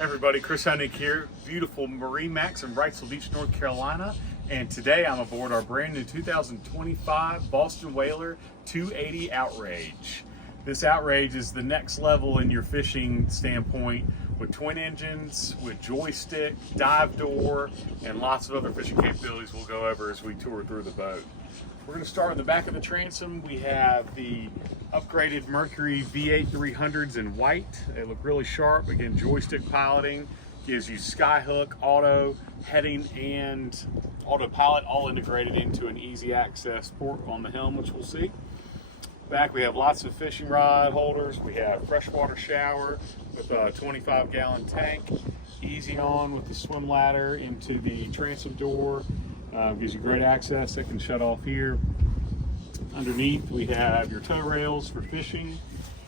Everybody, Chris Hunnick here, beautiful MarineMax in Wrightsville Beach, North Carolina. And today I'm aboard our brand new 2025 Boston Whaler 280 Outrage. This Outrage is the next level in your fishing standpoint, with twin engines, with joystick, dive door, and lots of other fishing capabilities we'll go over as we tour through the boat. We're going to start in the back of the transom. We have the upgraded Mercury V8 300s in white. They look really sharp. Again, joystick piloting, gives you skyhook, auto, heading, and autopilot all integrated into an easy access port on the helm, which we'll see. Back we have lots of fishing rod holders. We have freshwater shower with a 25-gallon tank. Easy on with the swim ladder into the transom door. Gives you great access. That can shut off here. Underneath we have your tow rails for fishing,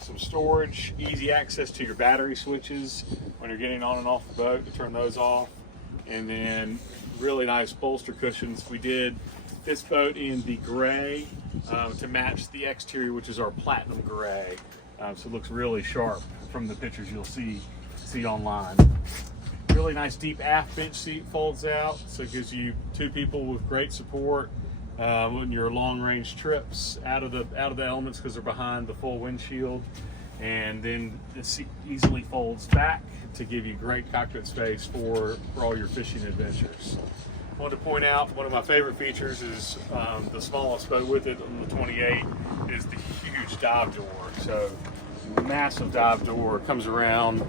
some storage, easy access to your battery switches when you're getting on and off the boat to turn those off, and then really nice bolster cushions. We did this boat in the gray to match the exterior, which is our platinum gray, so it looks really sharp from the pictures you'll see online. Really nice deep aft bench seat, folds out, so it gives you two people with great support on your long range trips out of the elements, because they're behind the full windshield. And then the seat easily folds back to give you great cockpit space for all your fishing adventures. I want to point out one of my favorite features is the smallest boat with it on the 28 is the huge dive door. So massive dive door, comes around,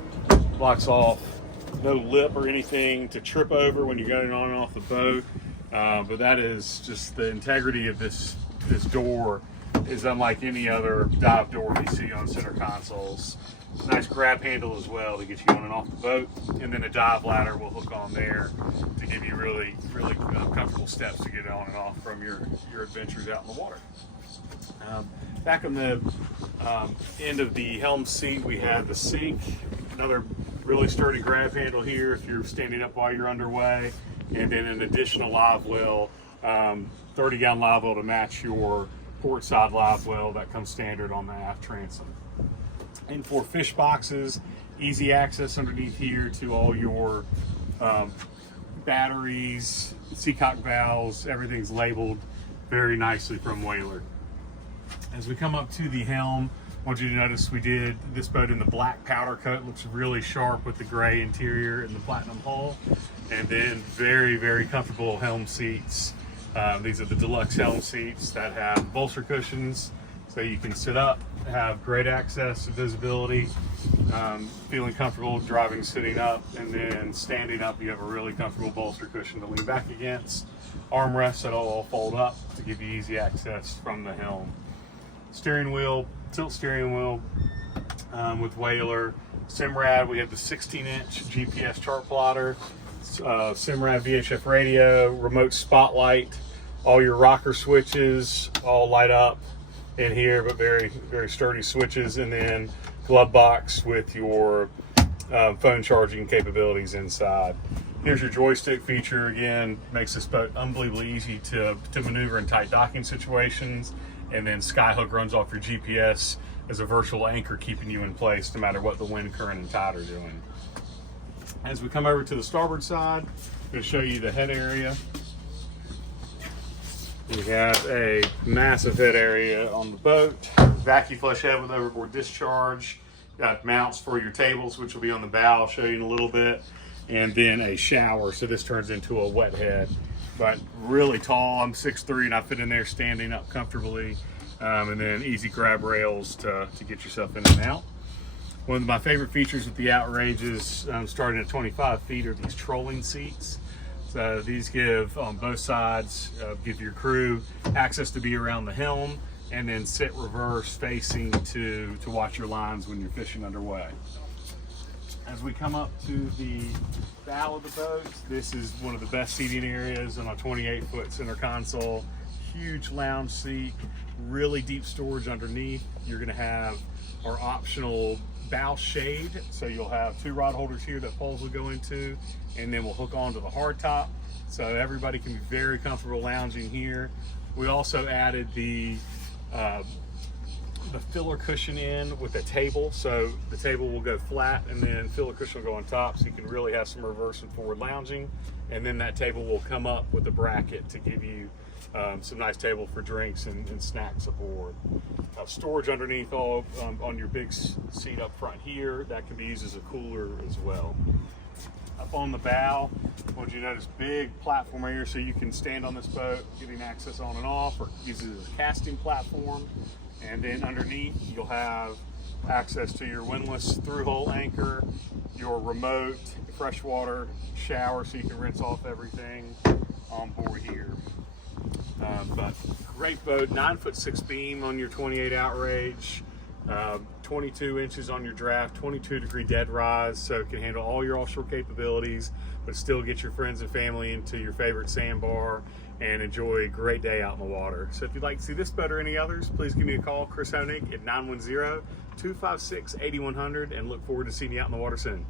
blocks off. No lip or anything to trip over when you're going on and off the boat, but that is just the integrity of this door is unlike any other dive door you see on center consoles. Nice grab handle as well to get you on and off the boat, and then a dive ladder will hook on there to give you really comfortable steps to get on and off from your adventures out in the water. Back on the end of the helm seat we have the sink, another really sturdy grab handle here if you're standing up while you're underway, and then an additional live well, 30-gallon live well to match your port side live well that comes standard on the aft transom. And for fish boxes, easy access underneath here to all your batteries, seacock valves, everything's labeled very nicely from Whaler. As we come up to the helm, I want you to notice we did this boat in the black powder coat. Looks really sharp with the gray interior and the platinum hull. And then very comfortable helm seats. These are the deluxe helm seats that have bolster cushions, so you can sit up, have great access to visibility, feeling comfortable driving sitting up, and then standing up you have a really comfortable bolster cushion to lean back against. Armrests that all fold up to give you easy access from the helm. Steering wheel, tilt steering wheel with Whaler. Simrad, we have the 16-inch GPS chart plotter, Simrad VHF radio, remote spotlight, all your rocker switches all light up in here, but very sturdy switches, and then glove box with your phone charging capabilities inside. Here's your joystick feature. Again, makes this boat unbelievably easy to maneuver in tight docking situations. And then Skyhook runs off your GPS as a virtual anchor, keeping you in place no matter what the wind, current, and tide are doing. As we come over to the starboard side, I'm going to show you the head area. We have a massive head area on the boat, vacuum flush head with overboard discharge, got mounts for your tables, which will be on the bow, I'll show you in a little bit, and then a shower, so this turns into a wet head. But really tall, I'm 6'3", and I fit in there standing up comfortably, and then easy grab rails to get yourself in and out. One of my favorite features with the Outrages, starting at 25 feet, are these trolling seats. So these give on both sides, give your crew access to be around the helm, and then sit reverse facing to watch your lines when you're fishing underway. As we come up to the bow of the boat, this is one of the best seating areas on a 28-foot center console. Huge lounge seat, really deep storage underneath. You're going to have our optional bow shade, so you'll have two rod holders here that poles will go into, and then we'll hook onto the hard top, so everybody can be very comfortable lounging here. We also added the the filler cushion in with a table, so the table will go flat and then filler cushion will go on top, so you can really have some reverse and forward lounging. And then that table will come up with a bracket to give you some nice table for drinks and snacks aboard. Storage underneath all on your big seat up front here. That can be used as a cooler as well. Up on the bow, I want you to notice big platform here, so you can stand on this boat, getting access on and off, or use it as a casting platform. And then underneath, you'll have access to your windlass through-hole anchor, your remote freshwater shower, so you can rinse off everything on board here. But great boat, 9'6" beam on your 28 Outrage, 22 inches on your draft, 22-degree dead rise, so it can handle all your offshore capabilities, but still get your friends and family into your favorite sandbar and enjoy a great day out in the water. So if you'd like to see this boat or any others, please give me a call, Chris Honig, at 910-256-8100, and look forward to seeing you out in the water soon.